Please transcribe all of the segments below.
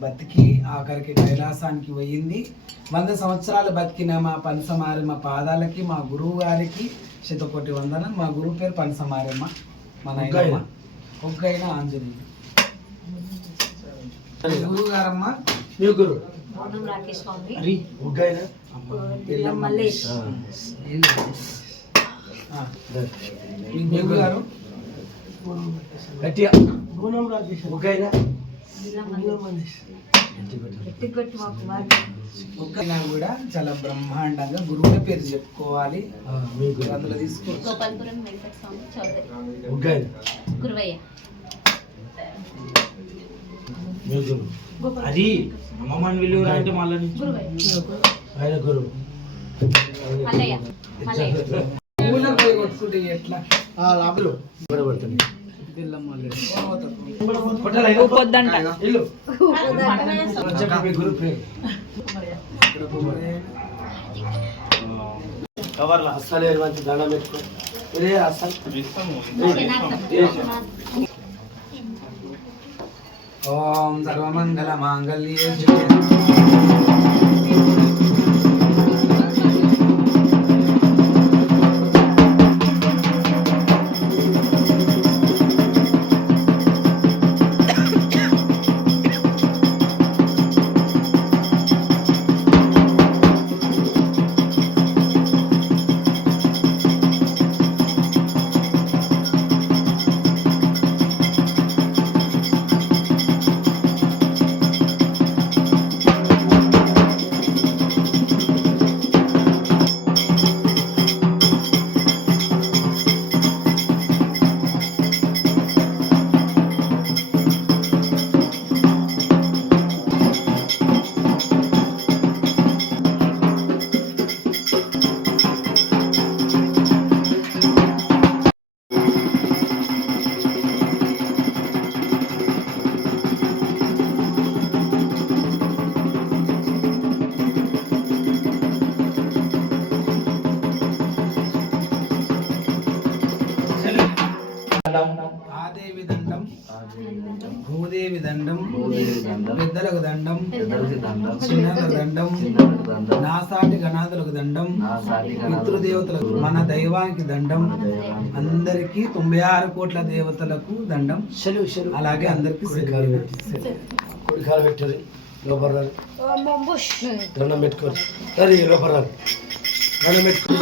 బతికి ఆఖరికి కైలాసానికి పోయింది. వంద సంవత్సరాలు బతికిన మా పనసమారెమ్మ పాదాలకి మా గురువు గారికి శతకోటి వందనం. మా గురువు పేరు పనసమారెమ్మ మా నాయనమ్మ. ఒక్కైన ఆంజనేయుడు. గురువు గారమ్మ. మీ మౌనం రాకేష్ గురువు గారు? గట్టిగా. జిల్లా ఒక్కైనా కూడా చాలా బ్రహ్మాండంగా గురువుల పేరు చెప్పుకోవాలి. అందులో తీసుకో గోపాల్పురం వెంకట స్వామి చౌదరి. ఉగ్గాయన గురువయ్య. మీ గురు. అది అమ్మమ్మని విలువ అంటే మళ్ళీ గురువయ్య. ఆయన గురు. మల్లయ్య. మల్లయ్య. ఊళ్ళో పోయి కొట్టుకుంటే ఎట్లా? పడుతుంది పొద్దంట ఇల్లు చెప్పండి మీ గురు పేరు కవర్ల అస్సలే మంచి దండం పెట్టుకో ఇదే అస్సలు ఓం సర్వమంగళ మాంగళ్యే పితృదేవతలకు మన దైవానికి దండం. అందరికీ తొంభై ఆరు కోట్ల దేవతలకు దండం. అలాగే అందరికీ. కుడికాలు పెట్టారు లోపల దండం పెట్టుకోరు సరే లోపల దండం పెట్టుకో.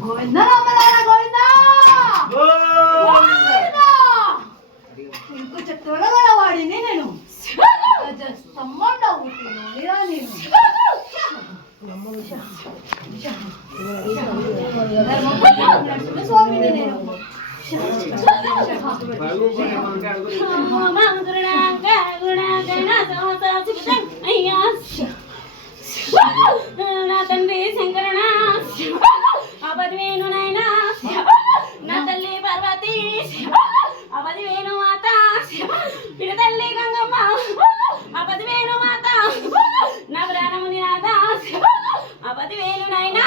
గోవిందా రామనారాయణ గోవిందా గోవిందా! ఇంకో చెత్తగల వాడిని నేను గజ స్తంభంలో పుట్టినోడిరా నేను స్వామిని నేను నా తండ్రి శంకరణ అపదివేణు నాయనా నా తల్లి పార్వతి. అపదివేణు మాత. పిడతల్లి గంగమ్మ. అపదివేణు మాత. అపదివేణు నాయనా.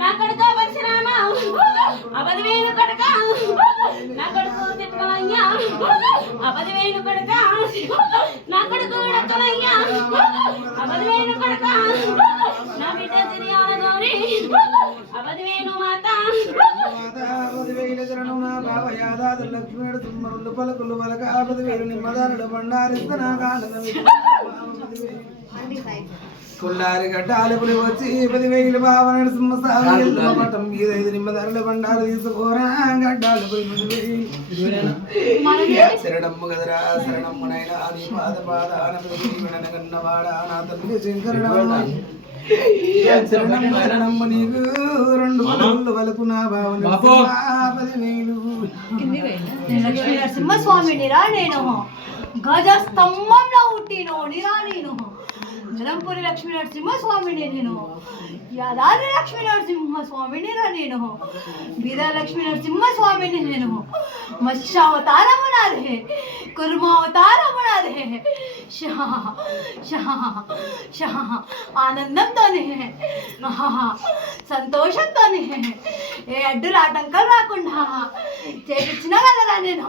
నా కొడుకు పరశురామ. అపదివేణు కొడుక. నా కొడుకు తిట్టుకోయ్యా అపదివేణు కొడుక. నా కొడుకు ఉడకలయ్యా అపదివేణు కొడుక. నా బిడ్డ తిరియాల గౌరి. అపదివేణు మాత. లక్ష్మణుడు తుమ్మరులు పలుకులు పలక. ఆపది వేరు నిమ్మదారుడు బండారిస్తనా కుల్లారి వచ్చి పది వేలు బావన మీద ఐదు నిమ్మదారుల బండాలు తీసుకోరా గడ్డాలు పులి పది వేలు శరణమ్మ గదరా శరణమ్మ నైనా నీ పాద పాదాన వినగన్నవాడ నా తండ్రి శంకరుడమ్మ శరణమ్మ శరణమ్మ నీకు రెండు వలుపు నా భావన పది వేలు లక్ష్మీ నరసింహ స్వామినిరా నేను గజ స్తంభంలో పుట్టినోడిరా నేను. జలంపురి లక్ష్మీ నరసింహ స్వామిని నేను యాదాద్రి లక్ష్మీ నరసింహ స్వామినిరా నేను బీద లక్ష్మీ నరసింహ స్వామిని నేను మత్స్యావతారము నాదే కుర్మావతారము నాదే ఆనందంతోనే సంతోషంతోనే ఏ అడ్డు ఆటంకాలు రాకుండా చేపించిన కదరా నేను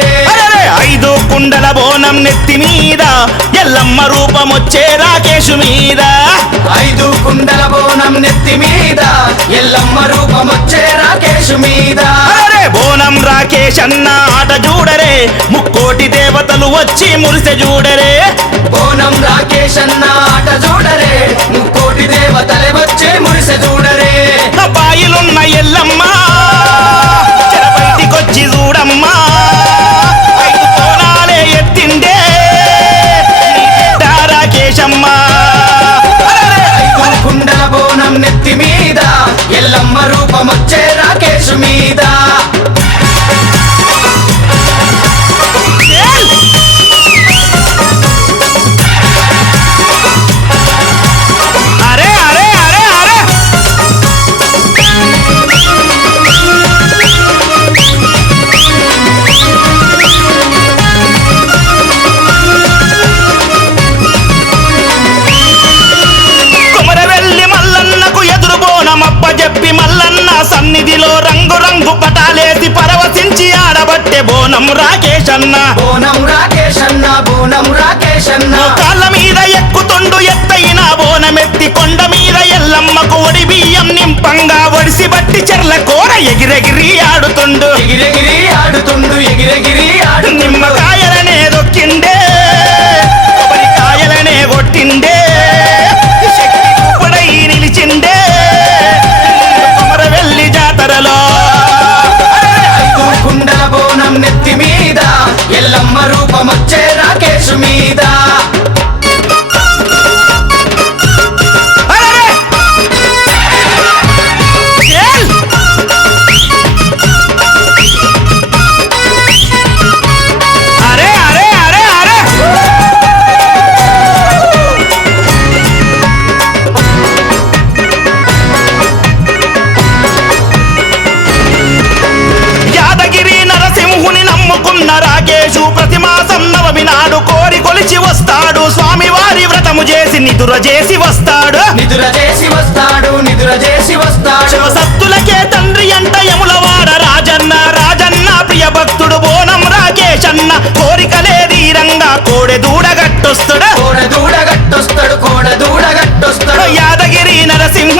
ఐదు కుండల బోనం నెత్తి మీద ఎల్లమ్మ రూపం వచ్చే రాకేశు మీద. ఐదు కుండల బోనం నెత్తి మీద ఎల్లమ్మ రూపమొచ్చే రాకేశు మీద. అరెరే! బోనం రాకేష్ అన్న ఆట చూడరే ముక్కోటి దేవతలు వచ్చి మురిసె చూడరే బోనం రాకేష్ అన్న ఆట చూడరే ముక్కోటి దేవతలే వచ్చే మురిసె చూడరే బాయిలున్న ఎల్లమ్మ ఎల్లమ్మ రాకేష్ మీ బోనం రాకేష్ అన్న బోనం రాకేష్ అన్న కాళ్ళ మీద ఎక్కుతుండు ఎత్తైన బోనమెత్తి కొండ మీద ఎల్లమ్మకు ఒడి బియ్యం నింపంగా ఒడిసి బట్టి చెర్ల కూర ఎగిరెగిరి ఆడుతుండు. ఎగిరెగిరి నిదుర చేసి వస్తాడు. నిదుర చేసి వస్తాడు నిదుర చేసి వస్తాడు. శివసత్తులకే తండ్రి అంట యములవాడ రాజన్న రాజన్న ప్రియ భక్తుడు బోనం రాకేశన్న. కోరికలే ధీరంగా కోడె దూడగట్టొస్తుడు కోడ దూడ గట్టొస్తాడు కోడ దూడ గట్టొస్తాడు. యాదగిరి నరసింహ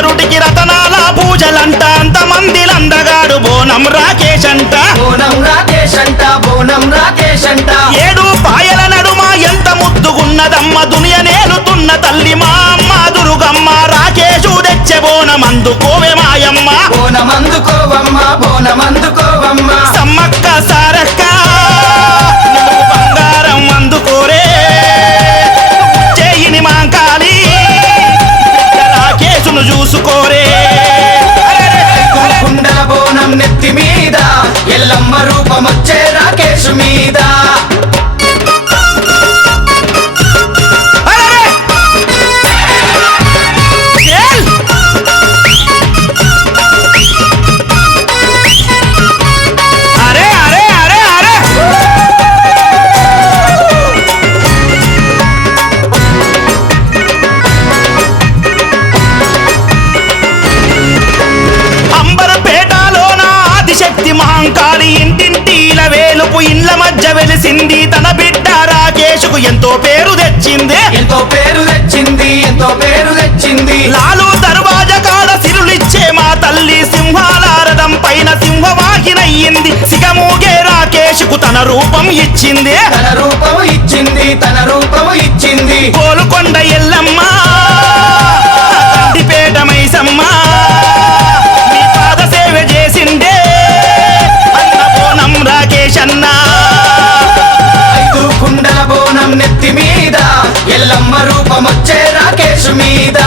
రామలింగేశ్వరుడికి రతనాల పూజలంట అంతమందిలందగాడు బోనం రాకేశ్ అంట బోనం రాకేష్ అంట బోనం రాకేష్ అంట ఏడు పాయల నడుమ ఎంత ముద్దుగున్నదమ్మ దునియ నేలుతున్న తల్లి మా అమ్మ దురుగమ్మ రాకేశు తెచ్చే బోనం అందుకోవే మాయమ్మ. బోనం అందుకోవమ్మ ఎంతో పేరు తెచ్చింది ఎంతో పేరు తెచ్చింది. లాలు దర్వాజ కాడ సిరులిచ్చే మా తల్లి సింహాలారథం పైన సింహవాహినయ్యింది సిగమూగే రాకేషుకు తన రూపం ఇచ్చింది. తన రూపం ఇచ్చింది తన రూపం ఇచ్చింది. కోలుకొండ ఎల్లమ్మ మైసమ్మ. బ్రహ్మ రూపమొచ్చే రాకేష్ మీద.